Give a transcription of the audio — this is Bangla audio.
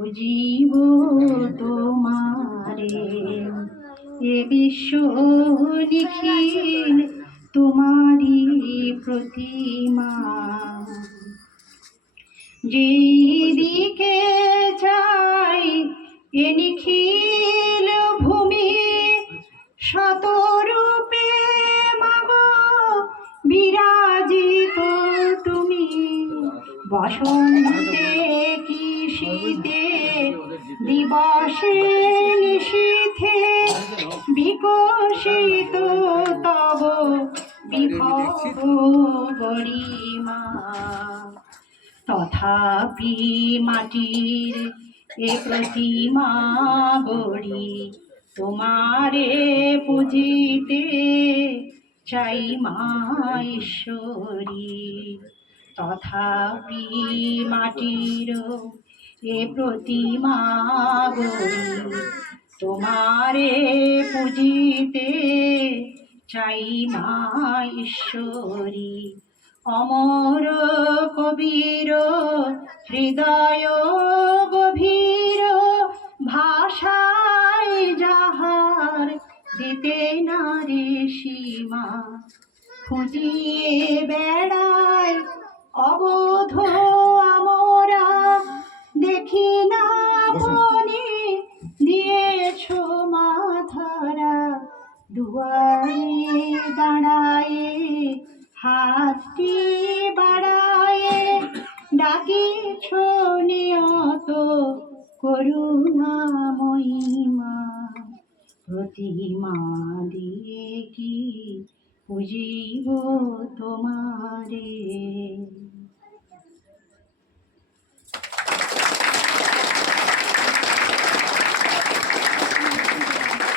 পুজিব তোমারে। এ বিশ্ব নিখিল তোমারি প্রতিমা, যেদিকে যাই এ নিখিল ভূমি, শতরূপে মাগো বিরাজিত তুমি। বসন্তে কি শীতে, দিবসে নিশীথে, বিকশিত তব বিভব গরিমা। তথাপি মাটির এ প্রতিমা গড়ি, তোমারে পুজিতে চাই মা ঈশ্বরী। তথাপি মাটির এ প্রতিমা গড়ি, তোমারে পুজিতে চাই মা ঈশ্বরী। অমর কবির হৃদয় গভীর, ভাষায় যাহার দিতে না রে সীমা। খুঁজিয়ে বেড়ায় অবোধ আমরা, দেখি না বনে দিয়েছ মাথারা। দুয়ারে দাঁড়ায়ে হাতটি বাড়ায়ে, ডাকিছ নিয়ত করুণাময়ী মা। প্রতিমা দিয়ে কি পুজিব তোমারে।